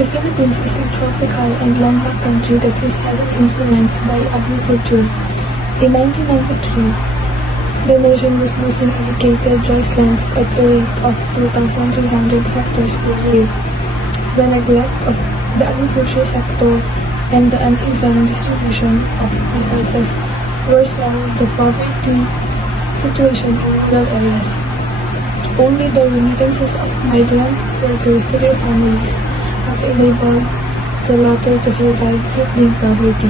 The Philippines is a tropical and landlocked country that is heavily influenced by agriculture. In 1993, the nation was losing irrigated ricelands at a rate of 2,300 hectares per year. The neglect of the agriculture sector and the uneven distribution of resources worsened the poverty situation in rural areas. Only the remittances of migrant workers to their families have enabled the latter to survive crippling poverty.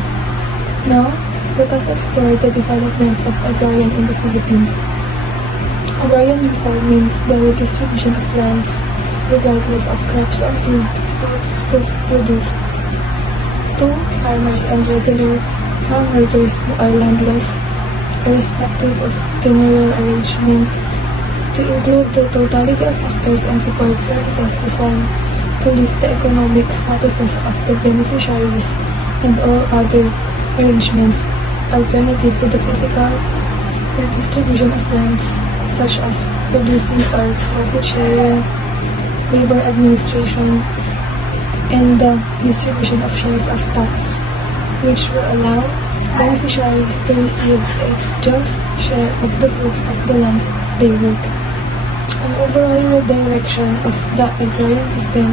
Now, let us explore the development of agrarian in the Philippines. Agrarian reform means the redistribution of lands, regardless of crops or fruits produced, to farmers and regular farm workers who are landless, irrespective of tenurial arrangement, to include the totality of factors and support services designed to lift the economic statuses of the beneficiaries and all other arrangements alternative to the physical redistribution of lands, such as producing or profit sharing, labor administration, and the distribution of shares of stocks, which will allow beneficiaries to receive a just share of the fruits of the lands they work. An overall redirection of the agrarian system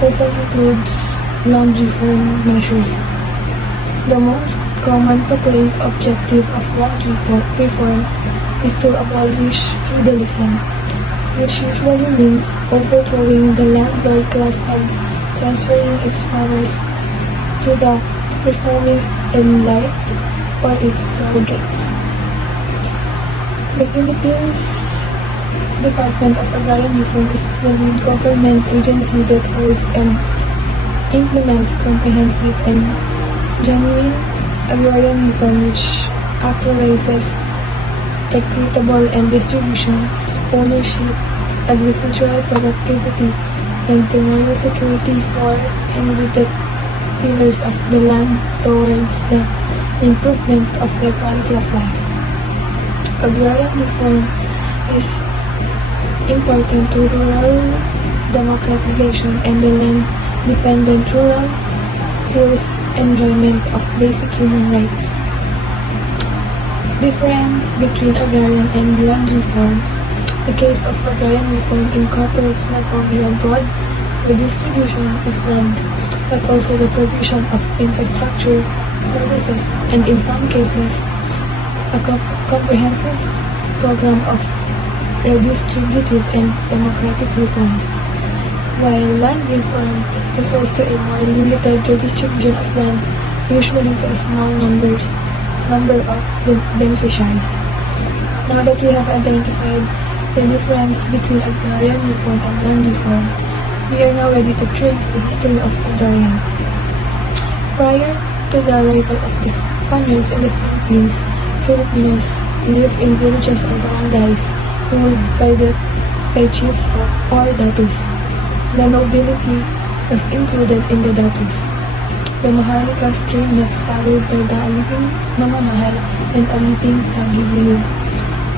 often includes land reform measures. The most common proclaimed objective of land reform is to abolish feudalism, which usually means overthrowing the landlord class and transferring its powers to the reforming elite or its surrogates. The Philippines Department of Agrarian Reform is the lead government agency that holds and implements comprehensive and genuine agrarian reform which actualizes equitable and distribution, ownership, agricultural productivity, and tenurial security for and with the tillers of the land towards the improvement of their quality of life. Agrarian reform is important to rural democratization and the land-dependent rural poor's enjoyment of basic human rights. Difference between agrarian and land reform. The case of agrarian reform incorporates not only a broad redistribution of land, but also the provision of infrastructure, services, and in some cases, a comprehensive program of redistributive and democratic reforms. While land reform refers to a more limited redistribution of land, usually to a small number of beneficiaries. Now that we have identified the difference between agrarian reform and land reform, we are now ready to trace the history of agrarian. Prior to the arrival of the Spaniards in the Philippines, Filipinos lived in villages or barangays ruled by chiefs or datus. The nobility was included in the datus. The Maharlikas came next, followed by the aliping mamamahal and aliping sagiliw.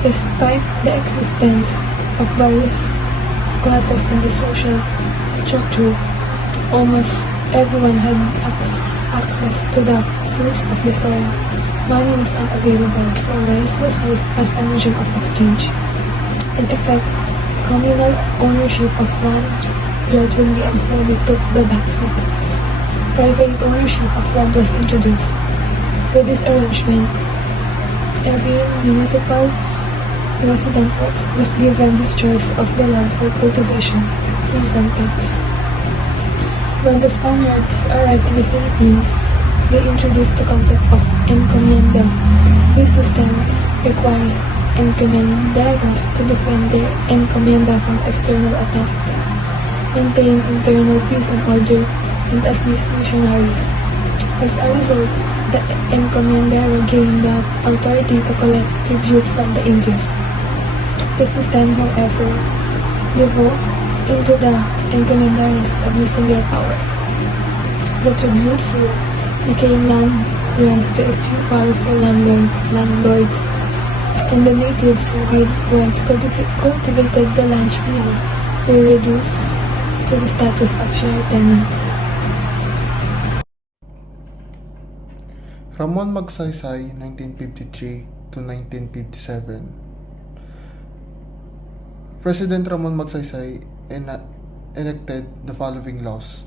Despite the existence of various classes in the social structure, almost everyone had access to the fruits of the soil. Money was unavailable, so rice was used as a medium of exchange. In effect, communal ownership of land gradually and slowly took the backseat. Private ownership of land was introduced. With this arrangement, every municipal resident was given this choice of the land for cultivation, free from tax. When the Spaniards arrived in the Philippines, they introduced the concept of encomienda. This system requires encomenderos to defend their encomienda from external attack, maintain internal peace and order, and assist missionaries. As a result, the encomendero gained the authority to collect tribute from the Indians. The system, however, devolved into the encomenderos abusing their power. The tributes became land rents to a few powerful landlords, and the natives who had once cultivated the lands freely were reduced to the status of share tenants. Ramon Magsaysay, 1953 to 1957. President Ramon Magsaysay enacted the following laws.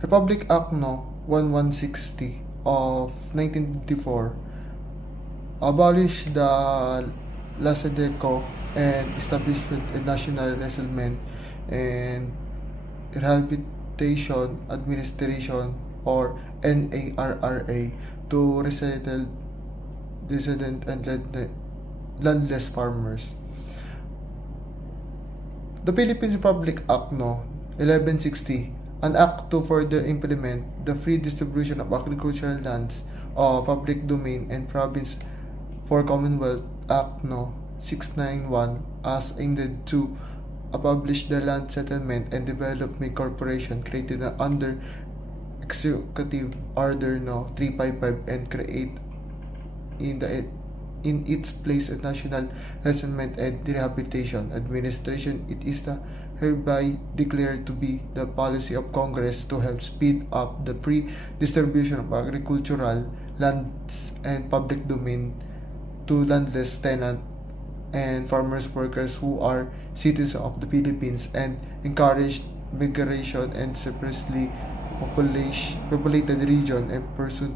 Republic Act No. 1160 of 1954 abolished the Lasedeco and established a National Resettlement and Rehabilitation Administration or NARRA to resettle dissident and landless farmers. The Philippines Republic Act No. 1160, an act to further implement the free distribution of agricultural lands of public domain and province for Commonwealth Act No. 691 as aimed to establish the Land Settlement and Development Corporation created under Executive Order No. 355 and create in its place a National Resettlement and Rehabilitation Administration. It is hereby declared to be the policy of Congress to help speed up the free distribution of agricultural lands and public domain to landless tenant and farmers workers who are citizens of the Philippines and encourage migration and sparsely populated region and pursue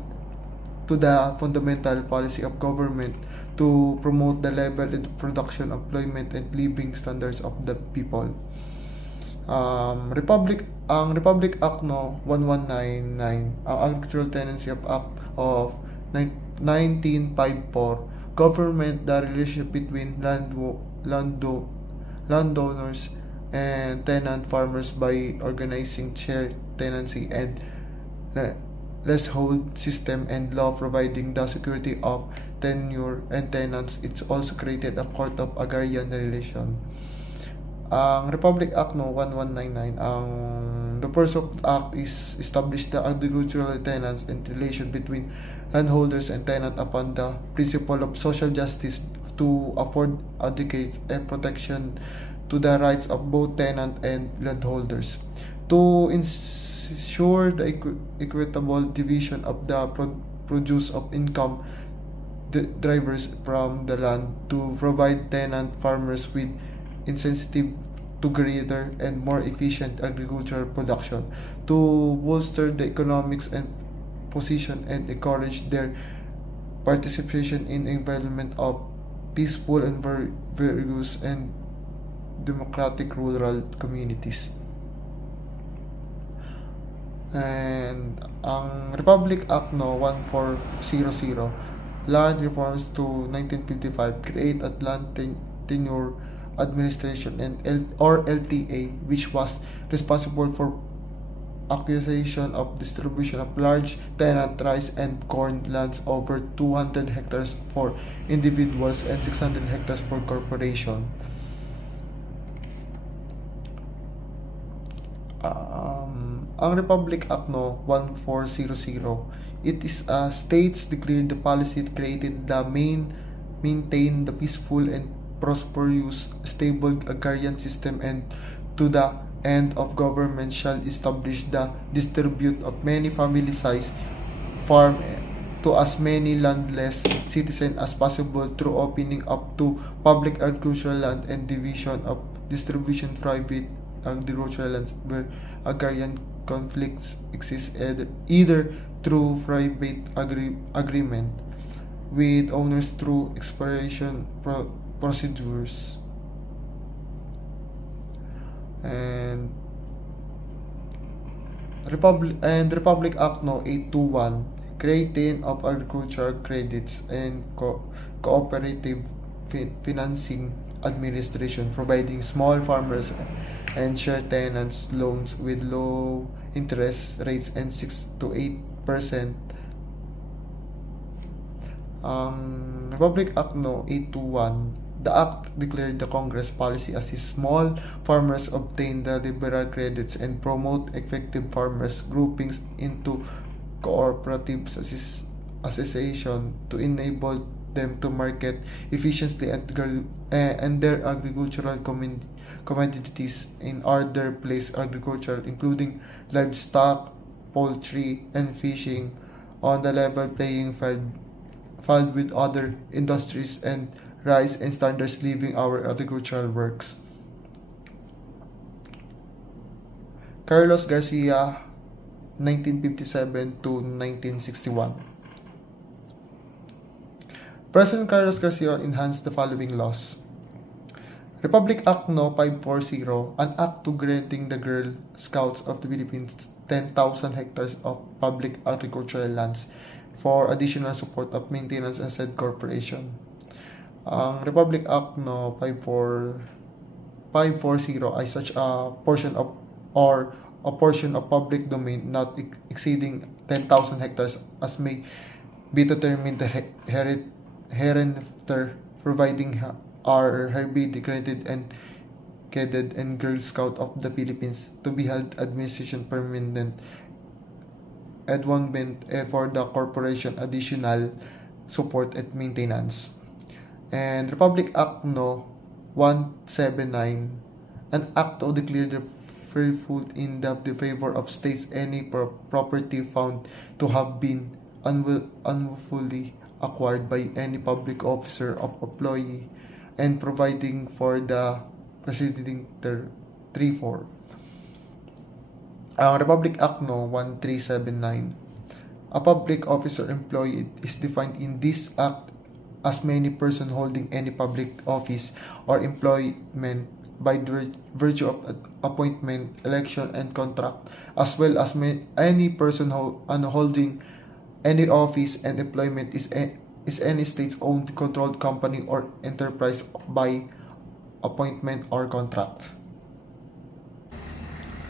to the fundamental policy of government to promote the level of production, employment, and living standards of the people. Republic Act No. 1199, ang Agricultural Tenancy Act of 1954, government the relationship between landowners and tenant farmers by organizing shared tenancy and leasehold system and law providing the security of tenure and tenants. It's also created a court of agrarian relation. Ang Republic Act No. 1199, the purpose of the act is establish the agricultural tenants and relation between landholders and tenant upon the principle of social justice to afford adequate and protection to the rights of both tenant and landholders, to ensure the equitable division of the produce of income drivers from the land, to provide tenant farmers with incentive to greater and more efficient agricultural production, to bolster the economics and position and encourage their participation in environment of peaceful and vigorous and democratic rural communities. And ang Republic Act No. 1400, Land Reforms to 1955, create at Land Tenure Administration and LTA, which was responsible for acquisition of distribution of large tenant rice and corn lands over 200 hectares for individuals and 600 hectares for corporation. Ang Republic Act No. 1400, it is states declared the policy created the maintain the peaceful and prosperous stable agrarian system, and to the end of government shall establish the distribute of many family-sized farm to as many landless citizens as possible through opening up to public agricultural land and division of distribution private agricultural lands where agrarian conflicts exist, either through private agreement with owners through expropriation procedures. And Republic Act No. 821, creating of agricultural credits and cooperative financing administration, providing small farmers and share tenants loans with low interest rates and 6 to 8%. Republic Act No. 821, the act declared the Congress policy as small farmers obtain the liberal credits and promote effective farmers groupings into cooperative association to enable them to market efficiently and their agricultural commodities in other place agriculture, including livestock, poultry, and fishing, on the level playing field with other industries and rise in standards leaving our agricultural works. Carlos Garcia, 1957 to 1961. President Carlos Garcia enhanced the following laws. Republic Act No. 540, an act to granting the Girl Scouts of the Philippines 10,000 hectares of public agricultural lands for additional support of maintenance and said corporation. Ang Republic Act No. 540 ay such a portion of or a portion of public domain not exceeding 10,000 hectares as may be determined hereinafter, providing are hereby declared and caded and Girl Scout of the Philippines to be held administration permanent advancement for the corporation additional support and maintenance. And Republic Act No. 179, an act to declare the free food in the favor of states any property found to have been unlawfully acquired by any public officer or employee and providing for the preceding 3-4. Ang Republic Act No. 1379, a public officer employee is defined in this act as many person holding any public office or employment by virtue of appointment, election, and contract, as well as any person holding any office and employment is any state-owned controlled company or enterprise by appointment or contract.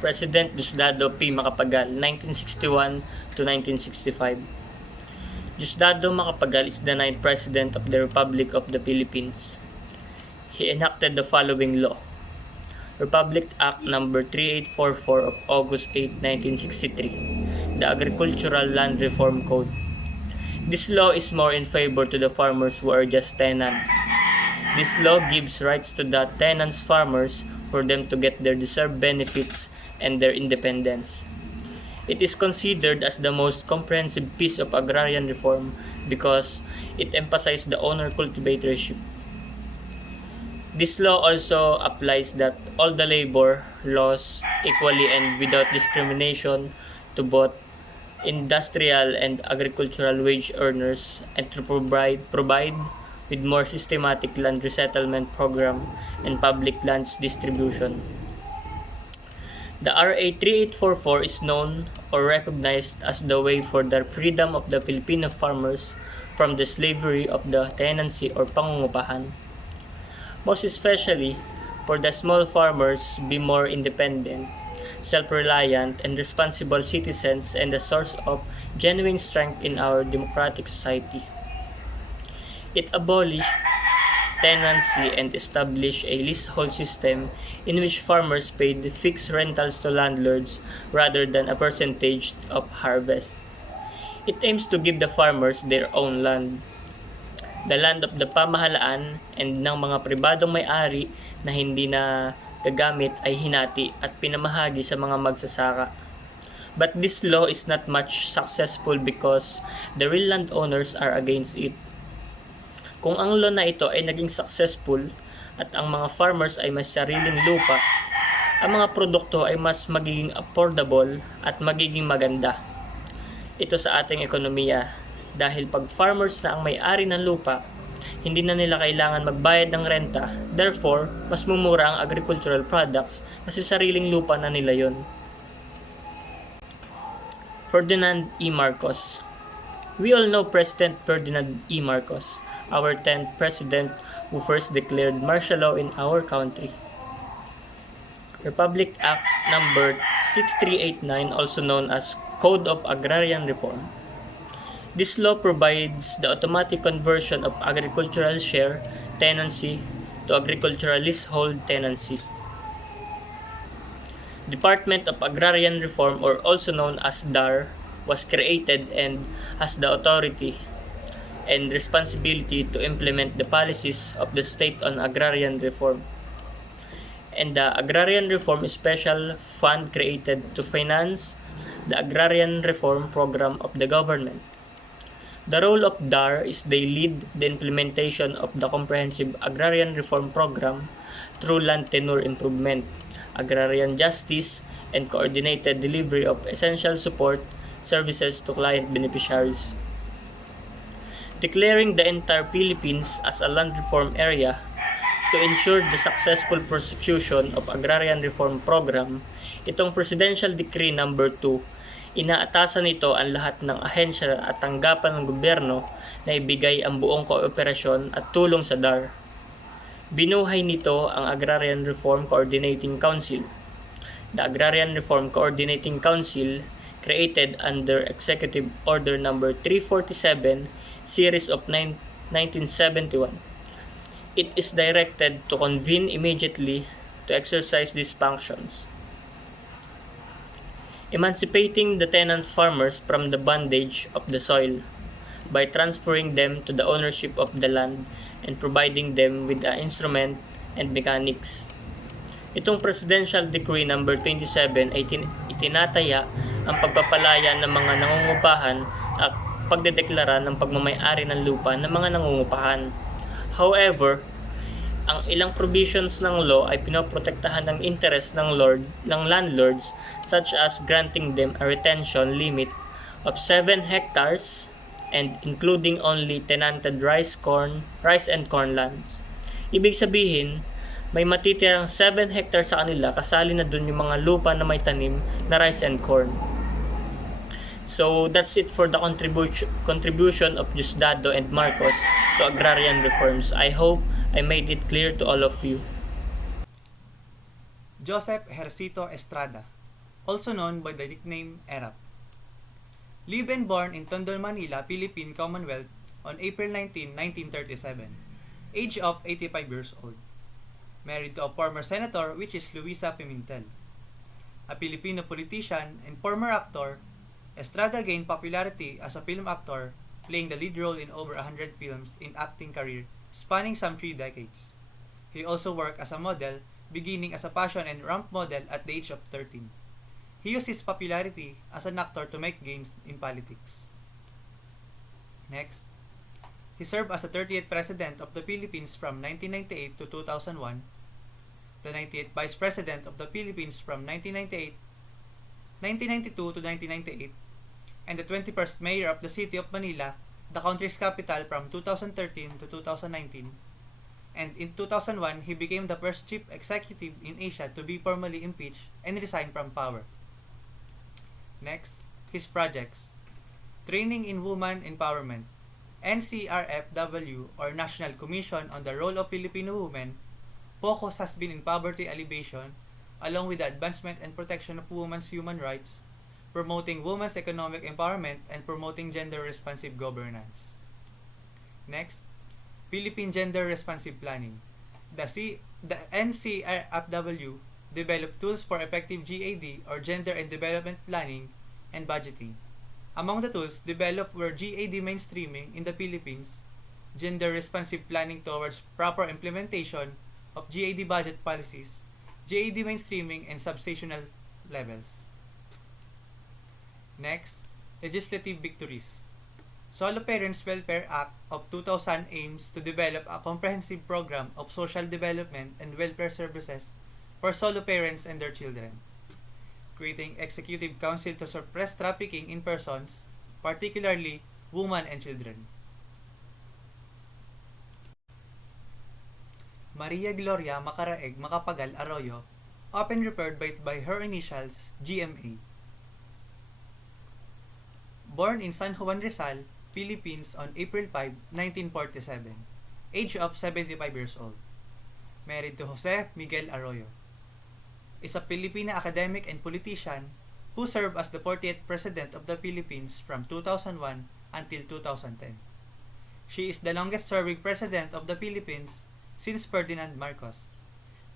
President Diosdado P. Macapagal, 1961 to 1965. Diosdado Macapagal is the 9th President of the Republic of the Philippines. He enacted the following law. Republic Act No. 3844 of August 8, 1963, the Agricultural Land Reform Code. This law is more in favor to the farmers who are just tenants. This law gives rights to the tenants farmers for them to get their deserved benefits and their independence. It is considered as the most comprehensive piece of agrarian reform because it emphasized the owner cultivatorship. This law also applies that all the labor laws equally and without discrimination to both industrial and agricultural wage earners and to provide with more systematic land resettlement program and public lands distribution. The RA 3844 is known or recognized as the way for the freedom of the Filipino farmers from the slavery of the tenancy or pangungupahan. Most especially for the small farmers be more independent, self-reliant, and responsible citizens and a source of genuine strength in our democratic society. It abolished tenancy and established a leasehold system in which farmers paid fixed rentals to landlords rather than a percentage of harvest. It aims to give the farmers their own land, the land of the pamahalaan and ng mga pribadong may-ari na hindi na gagamit ay hinati at pinamahagi sa mga magsasaka. But this law is not much successful because the real landowners are against it. Kung ang law na ito ay naging successful at ang mga farmers ay mas sariling lupa, ang mga produkto ay mas magiging affordable at magiging maganda. Ito sa ating ekonomiya dahil pag farmers na ang may-ari ng lupa, hindi na nila kailangan magbayad ng renta, therefore, mas mumura ang agricultural products kasi sariling lupa na nila yon. Ferdinand E. Marcos. We all know President Ferdinand E. Marcos, our 10th president who first declared martial law in our country. Republic Act No. 6389, also known as Code of Agrarian Reform. This law provides the automatic conversion of agricultural share tenancy to agricultural leasehold tenancy. Department of Agrarian Reform, or also known as DAR, was created and has the authority and responsibility to implement the policies of the state on agrarian reform. And the Agrarian Reform Special Fund created to finance the agrarian reform program of the government. The role of DAR is they lead the implementation of the Comprehensive Agrarian Reform Program through land tenure improvement, agrarian justice, and coordinated delivery of essential support services to client beneficiaries. Declaring the entire Philippines as a land reform area to ensure the successful prosecution of Agrarian Reform Program, itong Presidential Decree No. 2, inaatasan nito ang lahat ng ahensya at tanggapan ng gobyerno na ibigay ang buong kooperasyon at tulong sa DAR. Binuhay nito ang Agrarian Reform Coordinating Council. The Agrarian Reform Coordinating Council, created under Executive Order No. 347, Series of 1971. It is directed to convene immediately to exercise these functions. Emancipating the tenant farmers from the bondage of the soil by transferring them to the ownership of the land and providing them with the instrument and mechanics. Itong Presidential Decree No. 27 ay itinataya ang pagpapalaya ng mga nangungupahan at pagdedeklara ng pagmamay-ari ng lupa ng mga nangungupahan. However, ang ilang provisions ng law ay pinoprotektahan ng interest ng landlords, such as granting them a retention limit of 7 hectares and including only tenanted rice and corn lands. Ibig sabihin, may matitirang 7 hectares sa kanila, kasali na dun yung mga lupa na may tanim na rice and corn. So that's it for the contribution of Diosdado and Marcos to agrarian reforms. I hope I made it clear to all of you. Joseph Ejercito Estrada, also known by the nickname Erap. Live and born in Tondo, Manila, Philippine Commonwealth on April 19, 1937. Age of 85 years old. Married to a former senator, which is Luisa Pimentel. A Filipino politician and former actor, Estrada gained popularity as a film actor, playing the lead role in over 100 films in acting career spanning some 3 decades. He also worked as a model, beginning as a fashion and ramp model at the age of 13. He used his popularity as an actor to make gains in politics. Next, he served as the 38th President of the Philippines from 1998 to 2001, the 98th Vice President of the Philippines from 1992 to 1998, and the 21st Mayor of the City of Manila, the country's capital, from 2013 to 2019. And in 2001, he became the first chief executive in Asia to be formally impeached and resign from power. Next, his projects. Training in Women Empowerment, NCRFW, or National Commission on the Role of Filipino Women, focus has been in poverty alleviation, along with the advancement and protection of women's human rights, promoting women's economic empowerment, and promoting gender-responsive governance. Next, Philippine Gender Responsive Planning. The NCRFW developed tools for effective GAD, or Gender and Development Planning, and Budgeting. Among the tools developed were GAD mainstreaming in the Philippines, gender-responsive planning towards proper implementation of GAD budget policies, GAD mainstreaming, and substational levels. Next, legislative victories. Solo Parents Welfare Act of 2000 aims to develop a comprehensive program of social development and welfare services for solo parents and their children. Creating Executive Council to suppress trafficking in persons, particularly women and children. Maria Gloria Macaraeg Macapagal Arroyo, often referred by her initials GMA. Born in San Juan Rizal, Philippines on April 5, 1947. Age of 75 years old. Married to Jose Miguel Arroyo. Is a Filipina academic and politician who served as the 40th President of the Philippines from 2001 until 2010. She is the longest serving President of the Philippines since Ferdinand Marcos,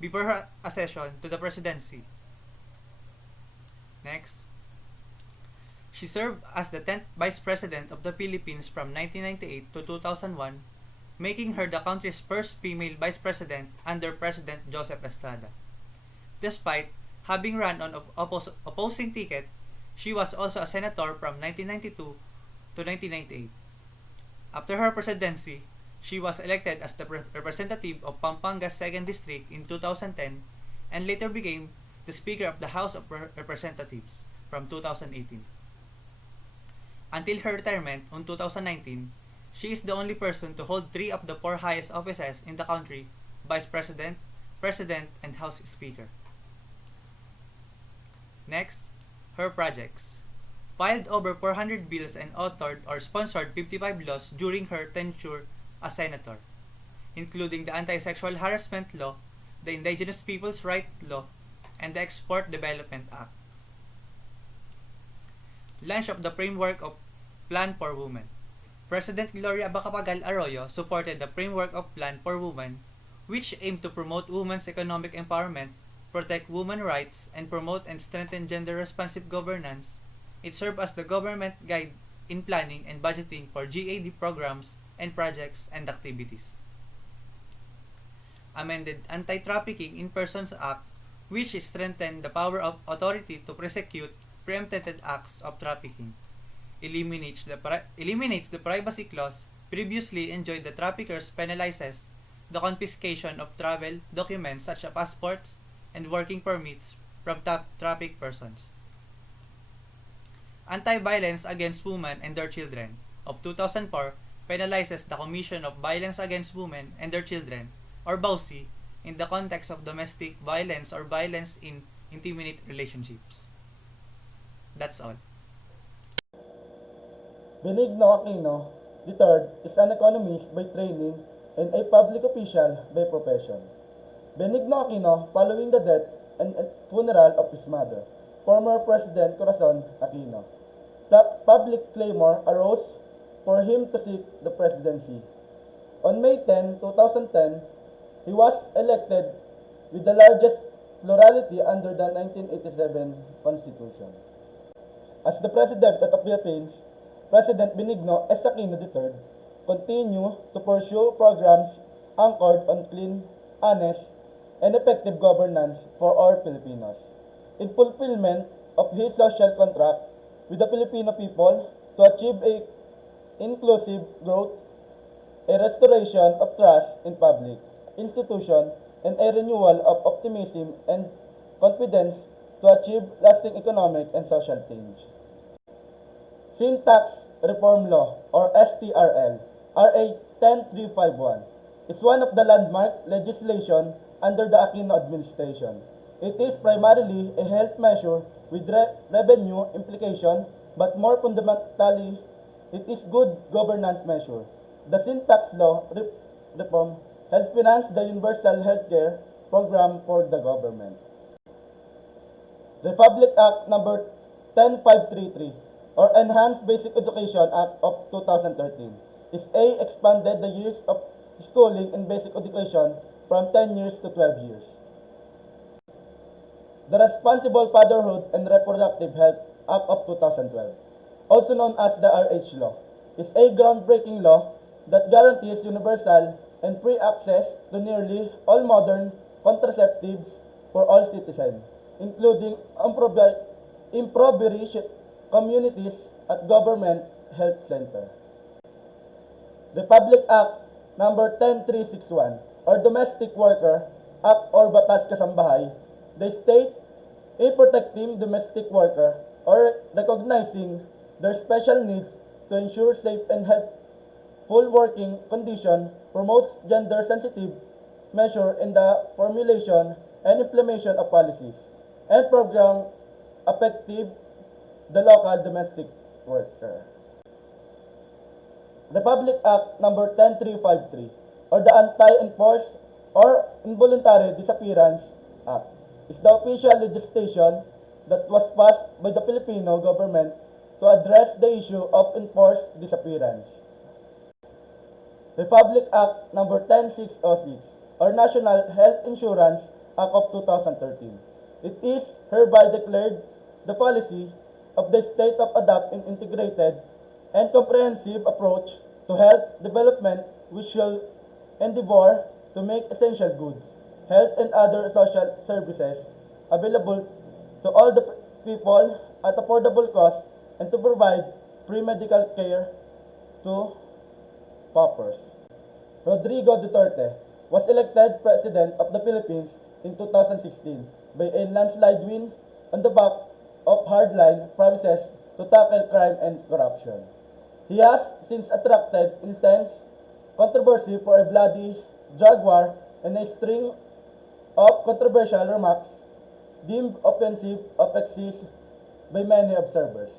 before her accession to the presidency. Next, she served as the 10th Vice President of the Philippines from 1998 to 2001, making her the country's first female Vice President under President Joseph Estrada. Despite having run on opposing ticket, she was also a senator from 1992 to 1998. After her presidency, she was elected as the representative of Pampanga's 2nd District in 2010 and later became the Speaker of the House of Representatives from 2018. Until her retirement in 2019, she is the only person to hold 3 of the 4 highest offices in the country: Vice President, President, and House Speaker. Next, her projects. Filed over 400 bills and authored or sponsored 55 laws during her tenure as senator, including the Anti-Sexual Harassment Law, the Indigenous Peoples' Rights Law, and the Export Development Act. Launch of the Framework of Plan for Women. President Gloria Macapagal Arroyo supported the Framework of Plan for Women, which aimed to promote women's economic empowerment, protect women's rights, and promote and strengthen gender-responsive governance. It served as the government guide in planning and budgeting for GAD programs and projects and activities. Amended Anti-Trafficking in Persons Act, which strengthened the power of authority to prosecute preempted acts of trafficking. Eliminates the privacy clause previously enjoyed the traffickers, penalizes the confiscation of travel documents such as passports and working permits from trafficked persons. Anti-Violence Against Women and Their Children of 2004 penalizes the commission of violence against women and their children, or BAUSI, in the context of domestic violence or violence in intimate relationships. That's all. Benigno Aquino III is an economist by training and a public official by profession. Benigno Aquino, following the death and funeral of his mother, former President Corazon Aquino, public clamor arose for him to seek the presidency. On May 10, 2010, he was elected with the largest plurality under the 1987 Constitution. As the President of the Philippines, President Benigno S. Aquino III continued to pursue programs anchored on clean, honest, and effective governance for all Filipinos, in fulfillment of his social contract with the Filipino people to achieve a inclusive growth, a restoration of trust in public institutions, and a renewal of optimism and confidence to achieve lasting economic and social change. Sin Tax Reform Law, or STRL, RA 10351, is one of the landmark legislation under the Aquino administration. It is primarily a health measure with revenue implication, but more fundamentally, it is good governance measure. The Sin Tax Law reform helps finance the Universal Healthcare Program for the government. Republic Act Number 10533, or Enhanced Basic Education Act of 2013, is expanded the years of schooling in basic education from 10 years to 12 years. The Responsible Fatherhood and Reproductive Health Act of 2012, also known as the RH Law, is a groundbreaking law that guarantees universal and free access to nearly all modern contraceptives for all citizens, including impoverished communities at government health center. Republic Act Number 10361, or Domestic Worker Act or Batas Kasambahay, the state in protecting domestic worker or recognizing their special needs to ensure safe and healthful working condition, promotes gender-sensitive measure in the formulation and implementation of policies and program effective the local domestic worker. Republic Act Number 10353, or the Anti-Enforced or Involuntary Disappearance Act, is the official legislation that was passed by the Filipino government to address the issue of enforced disappearance. Republic Act Number 10606, or National Health Insurance Act of 2013. It is hereby declared the policy of the state of adopt an integrated and comprehensive approach to health development, which shall endeavor to make essential goods, health and other social services available to all the people at affordable cost, and to provide free medical care to paupers. Rodrigo Duterte was elected President of the Philippines in 2016 by a landslide win on the back of hardline promises to tackle crime and corruption. He has since attracted intense controversy for a bloody drug war and a string of controversial remarks deemed offensive of exist by many observers.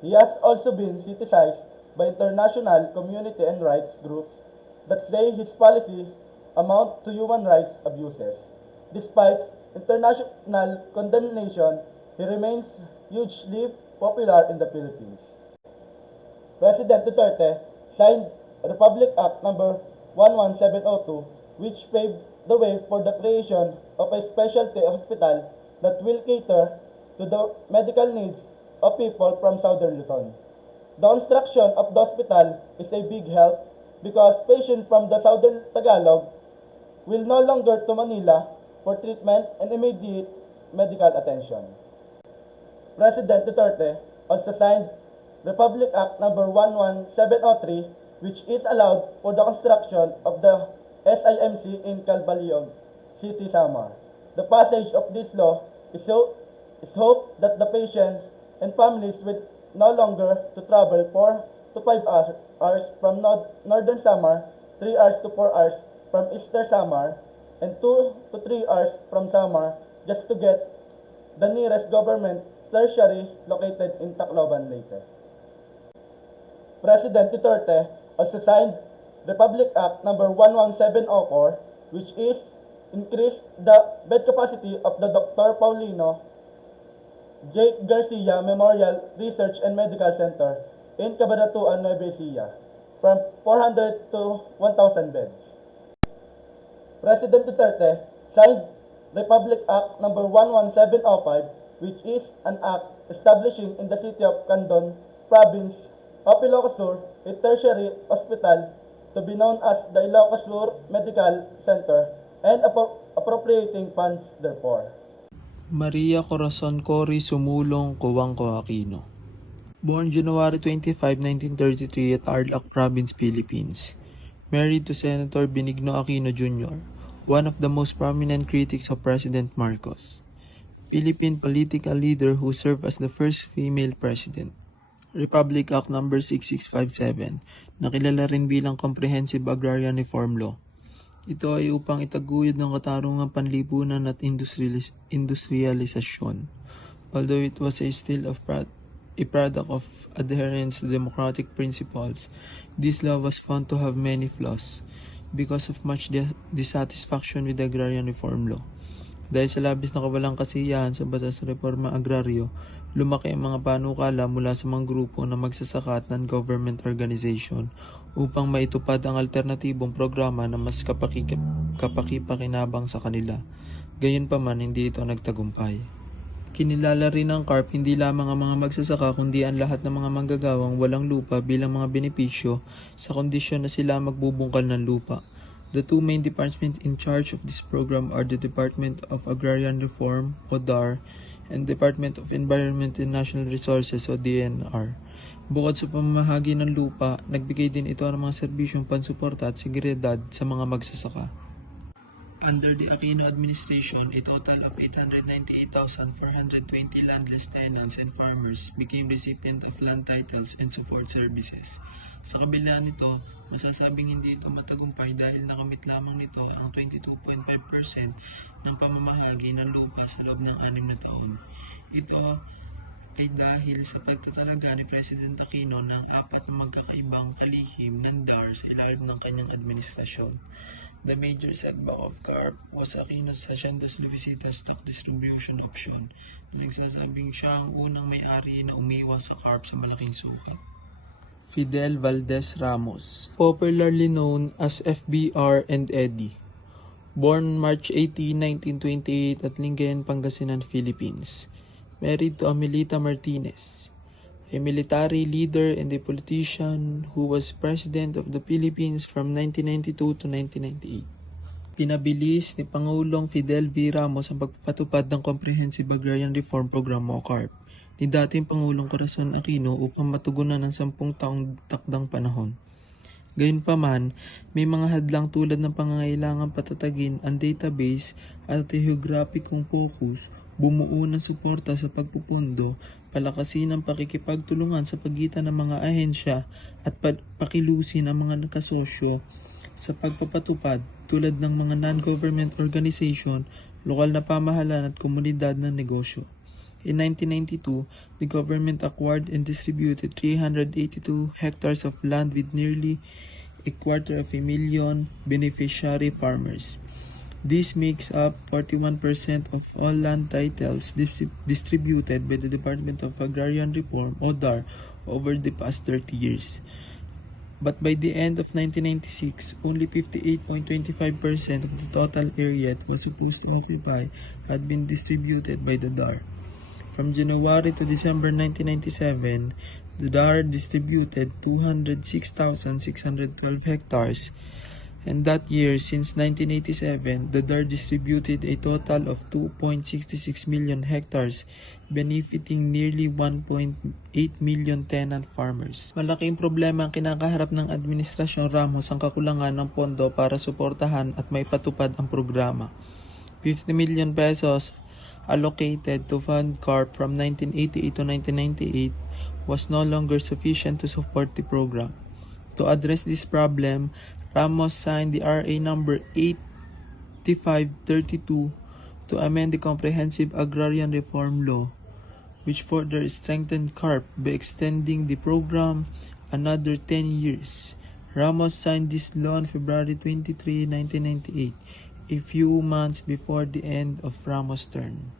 He has also been criticized by international community and rights groups that say his policy amount to human rights abuses. Despite international condemnation, he remains hugely popular in the Philippines. President Duterte signed Republic Act No. 11702, which paved the way for the creation of a specialty hospital that will cater to the medical needs of people from Southern Luzon. The construction of the hospital is a big help because patients from the Southern Tagalog will no longer to Manila for treatment and immediate medical attention. President Duterte also signed Republic Act No. 11703, which is allowed for the construction of the SIMC in Calbayog City, Samar. The passage of this law is hope that the patients and families will no longer to travel 4 to 5 hours from northern Samar, 3 hours to 4 hours from eastern Samar, and 2 to 3 hours from Samar just to get the nearest government tertiary located in Tacloban later. President Duterte also signed Republic Act No. 11704, which is increased the bed capacity of the Dr. Paulino J. Garcia Memorial Research and Medical Center in Cabanatuan, Nueva Ecija from 400 to 1,000 beds. President Duterte signed Republic Act No. 11705, which is an act establishing in the city of Candon, province of Ilocos Sur, a tertiary hospital to be known as the Ilocos Sur Medical Center and appropriating funds therefore. Maria Corazon Cory Sumulong Cuangco Aquino. Born January 25, 1933 at Tarlac Province, Philippines. Married to Senator Benigno Aquino Jr., one of the most prominent critics of President Marcos. Philippine political leader who served as the first female president. Republic Act No. 6657, na kilala rin bilang Comprehensive Agrarian Reform Law. Ito ay upang itaguyod ng katarungang panlipunan at industrialisasyon. Although it was still a product of adherence to democratic principles, this law was found to have many flaws because of much dissatisfaction with the agrarian reform law. Dahil sa labis na kawalang kasiyahan sa batas reforma agraryo, lumaki ang mga panukala mula sa mga grupo na magsasaka at non-government organization upang maitupad ang alternatibong programa na mas kapakipakinabang sa kanila. Gayunpaman, hindi ito nagtagumpay. Kinilala rin ng CARP hindi lamang ang mga magsasaka kundi ang lahat ng mga manggagawang walang lupa bilang mga benepisyo sa kondisyon na sila magbubungkal ng lupa. The two main departments in charge of this program are the Department of Agrarian Reform, ODAR, and Department of Environment and National Resources o DNR. Bukod sa pamamahagi ng lupa, nagbigay din ito ng mga serbisyong pansuporta at seguridad sa mga magsasaka. Under the Aquino administration, a total of 898,420 landless tenants and farmers became recipient of land titles and support services. Sa kabila nito, masasabing hindi ito matagumpay dahil nakamit lamang nito ang 22.5% ng pamamahagi ng lupa sa loob ng 6 na taon. Ito ay dahil sa pagtatalaga ni President Aquino ng 4 na magkakaibang kalihim ng DAR sa ilalim ng kanyang administrasyon. The major setback of CARP was Aquino's Haciendas Luisitas stock distribution option na nagsasabing siya ang unang may-ari na umiwas sa CARP sa malaking sukat. Fidel Valdez Ramos, popularly known as FBR and Eddie. Born March 18, 1928 at Lingayen, Pangasinan, Philippines. Married to Amelita Martinez, a military leader and a politician who was President of the Philippines from 1992 to 1998. Pinabilis ni Pangulong Fidel V. Ramos ang pagpapatupad ng Comprehensive Agrarian Reform Program o CARP ni dating Pangulong Corazon Aquino upang matugunan ng 10 taong takdang panahon. Gayunpaman, may mga hadlang tulad ng pangangailangan patatagin ang database at geographicong focus, bumuo ng suporta sa pagpupundo, palakasin ang pakikipagtulungan sa pagitan ng mga ahensya at pakilusin ang mga nakasosyo sa pagpapatupad tulad ng mga non-government organization, lokal na pamahalaan at komunidad ng negosyo. In 1992, the government acquired and distributed 382 hectares of land with nearly 250,000 beneficiary farmers. This makes up 41% of all land titles distributed by the Department of Agrarian Reform o DAR over the past 30 years. But by the end of 1996, only 58.25% of the total area it was supposed to occupy had been distributed by the DAR. From January to December 1997, the DAR distributed 206,612 hectares, and that year, since 1987, the DAR distributed a total of 2.66 million hectares, benefiting nearly 1.8 million tenant farmers. Malaking problema ang kinakaharap ng Administrasyong Ramos ang kakulangan ng pondo para suportahan at maipatupad ang programa. 50 million pesos allocated to fund CARP from 1988 to 1998 was no longer sufficient to support the program. To address this problem, Ramos signed the RA number 8532 to amend the Comprehensive Agrarian Reform Law, which further strengthened CARP by extending the program another 10 years. Ramos signed this law on February 23, 1998, a few months before the end of Ramos' term.